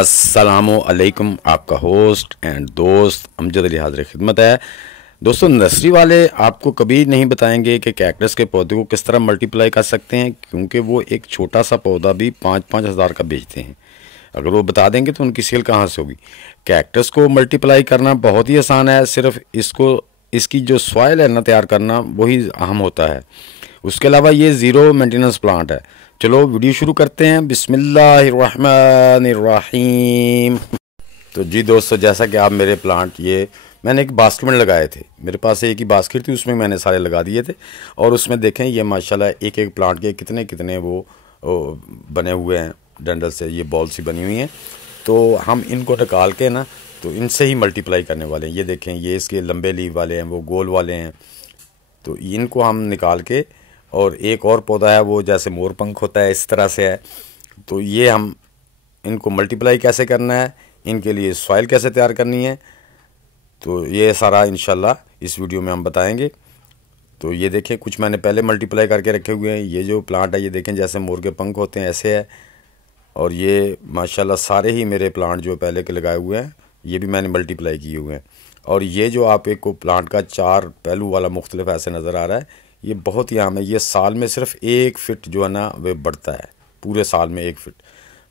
अस्सलामुअलैकुम। आपका host and दोस्त अमजद अली हाज़िर खिदमत है। दोस्तों, नर्सरी वाले आपको कभी नहीं बताएंगे कि कैक्टस के पौधे को किस तरह मल्टीप्लाई कर सकते हैं, क्योंकि वो एक छोटा सा पौधा भी 5-5 हज़ार का बेचते हैं। अगर वो बता देंगे तो उनकी सेल कहाँ से होगी। कैक्टस को मल्टीप्लाई करना बहुत ही आसान है, सिर्फ इसकी जो सॉइल है ना तैयार करना वही अहम होता है। उसके अलावा ये ज़ीरो मेंटेनेंस प्लांट है। चलो वीडियो शुरू करते हैं। बिस्मिल्लाहिर्रहमानिर्रहीम। तो जी दोस्तों, जैसा कि आप मेरे प्लांट ये मैंने एक बास्केट में लगाए थे। मेरे पास एक ही बास्केट थी, उसमें मैंने सारे लगा दिए थे। और उसमें देखें ये माशाल्लाह एक एक प्लांट के कितने कितने वो बने हुए हैं डंडल से, ये बॉल सी बनी हुई हैं। तो हम इनको निकाल के ना तो इनसे ही मल्टीप्लाई करने वाले हैं। ये देखें, ये इसके लंबे लीव वाले हैं, वो गोल वाले हैं। तो इनको हम निकाल के, और एक और पौधा है वो जैसे मोर पंख होता है इस तरह से है। तो ये हम इनको मल्टीप्लाई कैसे करना है, इनके लिए सॉइल कैसे तैयार करनी है, तो ये सारा इंशाल्लाह इस वीडियो में हम बताएंगे। तो ये देखें, कुछ मैंने पहले मल्टीप्लाई करके रखे हुए हैं। ये जो प्लांट है ये देखें जैसे मोर के पंख होते हैं ऐसे है। और ये माशाल्लाह सारे ही मेरे प्लांट जो पहले के लगाए हुए हैं ये भी मैंने मल्टीप्लाई किए हुए हैं। और ये जो आप एक को प्लांट का 4 पहलू वाला मुख्तलिफ ऐसे नज़र आ रहा है, ये बहुत ही आम है। ये साल में सिर्फ 1 फिट जो है ना वह बढ़ता है, पूरे साल में 1 फिट।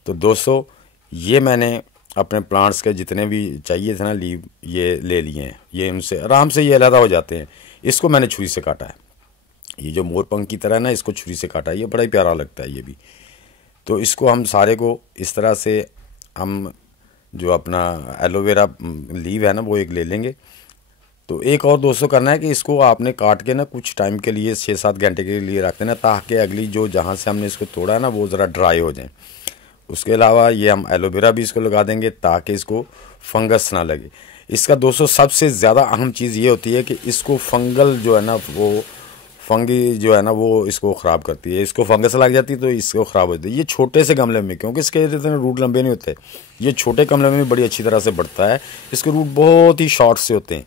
तो दोस्तों, ये मैंने अपने प्लांट्स के जितने भी चाहिए थे ना लीव, ये ले लिए हैं। ये उनसे आराम से ये अलहदा हो जाते हैं। इसको मैंने छुरी से काटा है। ये जो मोरपंख की तरह ना, इसको छुरी से काटा है। ये बड़ा ही प्यारा लगता है ये भी। तो इसको हम सारे को इस तरह से हम जो अपना एलोवेरा लीव है ना वो एक ले लेंगे। तो एक और दोस्तों करना है कि इसको आपने काट के ना कुछ टाइम के लिए 6-7 घंटे के लिए रख देना, ताकि अगली जो जहाँ से हमने इसको तोड़ा है ना वो ज़रा ड्राई हो जाए। उसके अलावा ये हम एलोवेरा भी इसको लगा देंगे ताकि इसको फंगस ना लगे। इसका दोस्तों सबसे ज़्यादा अहम चीज़ ये होती है कि इसको फंगल जो है ना वो फंगी जो है ना वो इसको ख़राब करती है। इसको फंगस लग जाती है तो इसको ख़राब होती है। ये छोटे से गमले में, क्योंकि इसके इतने रूट लंबे नहीं होते, ये छोटे गमले में भी बड़ी अच्छी तरह से बढ़ता है। इसके रूट बहुत ही शॉर्ट से होते हैं।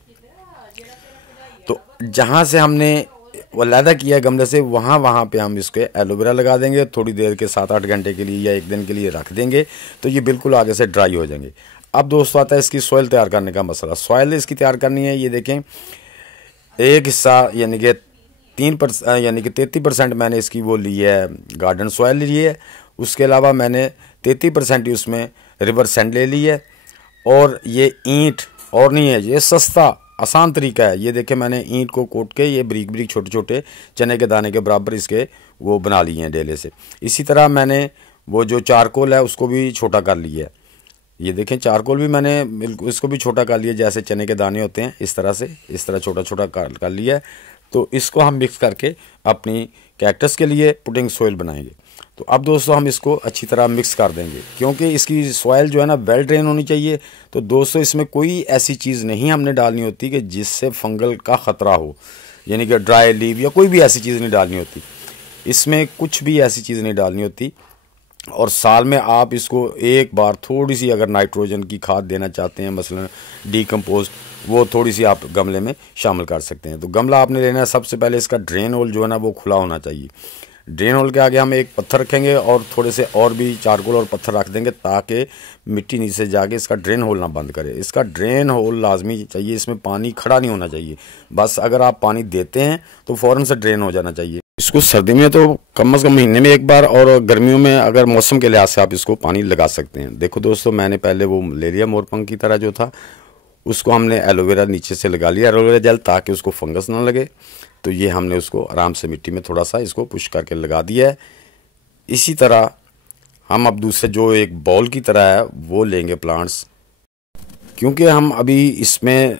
तो जहाँ से हमने अलहदा किया है गमले से, वहाँ पे हम इसके एलोवेरा लगा देंगे। थोड़ी देर के 7-8 घंटे के लिए या 1 दिन के लिए रख देंगे तो ये बिल्कुल आगे से ड्राई हो जाएंगे। अब दोस्तों आता है इसकी सॉइल तैयार करने का मसला। सॉइल इसकी तैयार करनी है। ये देखें, एक हिस्सा यानी कि 33% मैंने इसकी वो ली है, गार्डन सॉइल ली है। उसके अलावा मैंने 33% ही उसमें रिवर सैंड ले ली है। और ये ईंट और नहीं है, ये सस्ता आसान तरीका है। ये देखें, मैंने ईंट को कोट के ये बारीक बारीक छोटे छोटे चने के दाने के बराबर इसके वो बना लिए हैं डेले से। इसी तरह मैंने वो जो चारकोल है उसको भी छोटा कर लिया है। ये देखें, चारकोल भी मैंने बिल्कुल इसको भी छोटा कर लिया, जैसे चने के दाने होते हैं इस तरह से, इस तरह छोटा छोटा कर लिया है। तो इसको हम मिक्स करके अपनी कैक्टस के लिए पुटिंग सॉइल बनाएंगे। तो अब दोस्तों हम इसको अच्छी तरह मिक्स कर देंगे, क्योंकि इसकी सॉइल जो है ना वेल ड्रेन होनी चाहिए। तो दोस्तों इसमें कोई ऐसी चीज़ नहीं हमने डालनी होती कि जिससे फंगल का ख़तरा हो, यानी कि ड्राई लीव या कोई भी ऐसी चीज़ नहीं डालनी होती। इसमें कुछ भी ऐसी चीज़ नहीं डालनी होती। और साल में आप इसको एक बार थोड़ी सी अगर नाइट्रोजन की खाद देना चाहते हैं, मसलन डीकम्पोस्ट, वो थोड़ी सी आप गमले में शामिल कर सकते हैं। तो गमला आपने लेना है, सबसे पहले इसका ड्रेन होल जो है ना वो खुला होना चाहिए। ड्रेन होल के आगे हम एक पत्थर रखेंगे और थोड़े से और भी चारकोल और पत्थर रख देंगे, ताकि मिट्टी नीचे जाके इसका ड्रेन होल ना बंद करे। इसका ड्रेन होल लाजमी चाहिए, इसमें पानी खड़ा नहीं होना चाहिए। बस अगर आप पानी देते हैं तो फ़ौरन से ड्रेन हो जाना चाहिए। इसको सर्दी में तो कम से कम महीने में एक बार, और गर्मियों में अगर मौसम के लिहाज से आप इसको पानी लगा सकते हैं। देखो दोस्तों, मैंने पहले वो ले लिया मोरपंख की तरह जो था, उसको हमने एलोवेरा नीचे से लगा लिया, एलोवेरा जेल, ताकि उसको फंगस ना लगे। तो ये हमने उसको आराम से मिट्टी में थोड़ा सा इसको पुश करके लगा दिया है। इसी तरह हम अब दूसरे जो एक बॉल की तरह है वो लेंगे प्लांट्स, क्योंकि हम अभी इसमें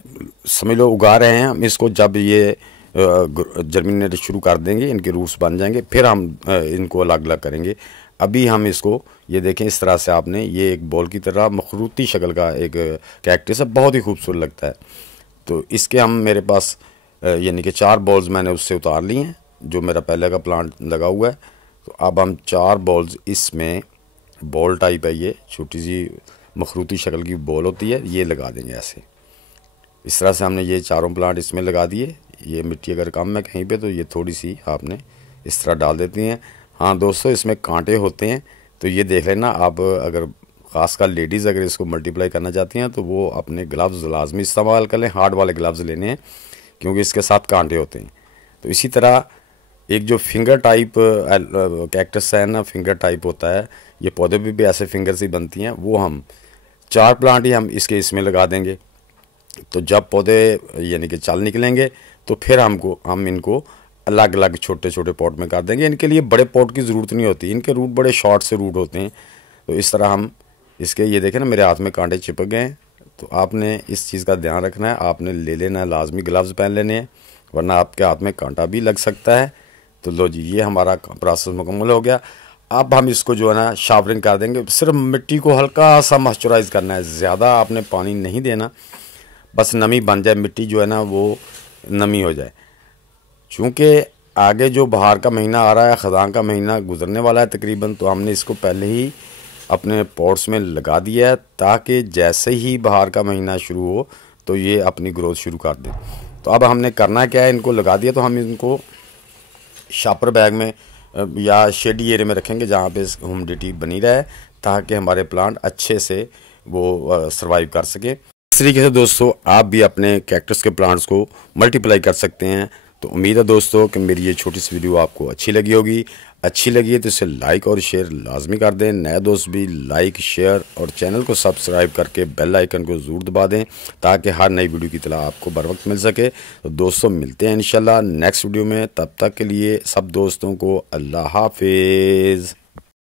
समझ लो उगा रहे हैं। हम इसको जब ये जर्मिनेट शुरू कर देंगे, इनके रूट्स बन जाएंगे, फिर हम इनको अलग अलग करेंगे। अभी हम इसको ये देखें, इस तरह से आपने ये एक बॉल की तरह मखरूती शक्ल का एक कैक्टस है, बहुत ही खूबसूरत लगता है। तो इसके हम मेरे पास यानी कि 4 बॉल्स मैंने उससे उतार लिए हैं, जो मेरा पहले का प्लांट लगा हुआ है। तो अब हम 4 बॉल्स इसमें, बॉल टाइप है ये, छोटी सी मखरूती शक्ल की बॉल होती है, ये लगा देंगे ऐसे। इस तरह से हमने ये चारों प्लांट इसमें लगा दिए। ये मिट्टी अगर कम है कहीं पे तो ये थोड़ी सी आपने इस तरह डाल देती हैं। हाँ दोस्तों, इसमें कांटे होते हैं, तो ये देख लेना आप, अगर ख़ासकर लेडीज़ अगर इसको मल्टीप्लाई करना चाहती हैं तो वो अपने ग्लव्स लाजमी इस्तेमाल कर लें, हार्ड वाले ग्लव्स लेने हैं क्योंकि इसके साथ कांटे होते हैं। तो इसी तरह एक जो फिंगर टाइप कैक्टस है ना, फिंगर टाइप होता है, ये पौधे भी ऐसे फिंगर से बनती हैं, वो हम 4 प्लांट ही हम इसमें लगा देंगे। तो जब पौधे यानी कि चल निकलेंगे तो फिर हम इनको अलग अलग छोटे छोटे पॉट में कर देंगे। इनके लिए बड़े पॉट की ज़रूरत नहीं होती, इनके रूट बड़े शॉर्ट से रूट होते हैं। तो इस तरह हम इसके, ये देखें ना मेरे हाथ में कांटे चिपक गए हैं। तो आपने इस चीज़ का ध्यान रखना है, आपने ले लेना है, लाजमी ग्लव्स पहन लेने हैं, वरना आपके हाथ में कांटा भी लग सकता है। तो लो जी, ये हमारा प्रोसेस मुकम्मल हो गया। अब हम इसको जो है ना शावरिंग कर देंगे। सिर्फ मिट्टी को हल्का सा मॉइस्चराइज़ करना है, ज़्यादा आपने पानी नहीं देना, बस नमी बन जाए, मिट्टी जो है ना वो नमी हो जाए। चूँकि आगे जो बहार का महीना आ रहा है, ख़ज़ां का महीना गुजरने वाला है तकरीबन, तो हमने इसको पहले ही अपने पॉट्स में लगा दिया है ताकि जैसे ही बहार का महीना शुरू हो तो ये अपनी ग्रोथ शुरू कर दें। तो अब हमने करना क्या है, इनको लगा दिया तो हम इनको शापर बैग में या शेडी एरिया में रखेंगे जहाँ पे ह्यूमिडिटी बनी रहे, ताकि हमारे प्लांट अच्छे से वो सर्वाइव कर सके। इस तरीके से दोस्तों आप भी अपने कैक्टस के प्लांट्स को मल्टीप्लाई कर सकते हैं। तो उम्मीद है दोस्तों कि मेरी ये छोटी सी वीडियो आपको अच्छी लगी होगी। अच्छी लगी है तो इसे लाइक और शेयर लाजमी कर दें। नए दोस्त भी लाइक, शेयर और चैनल को सब्सक्राइब करके बेल आइकन को ज़रूर दबा दें ताकि हर नई वीडियो की इत्तला आपको बर वक्त मिल सके। तो दोस्तों मिलते हैं इंशाल्लाह नेक्स्ट वीडियो में, तब तक के लिए सब दोस्तों को अल्लाह हाफिज़।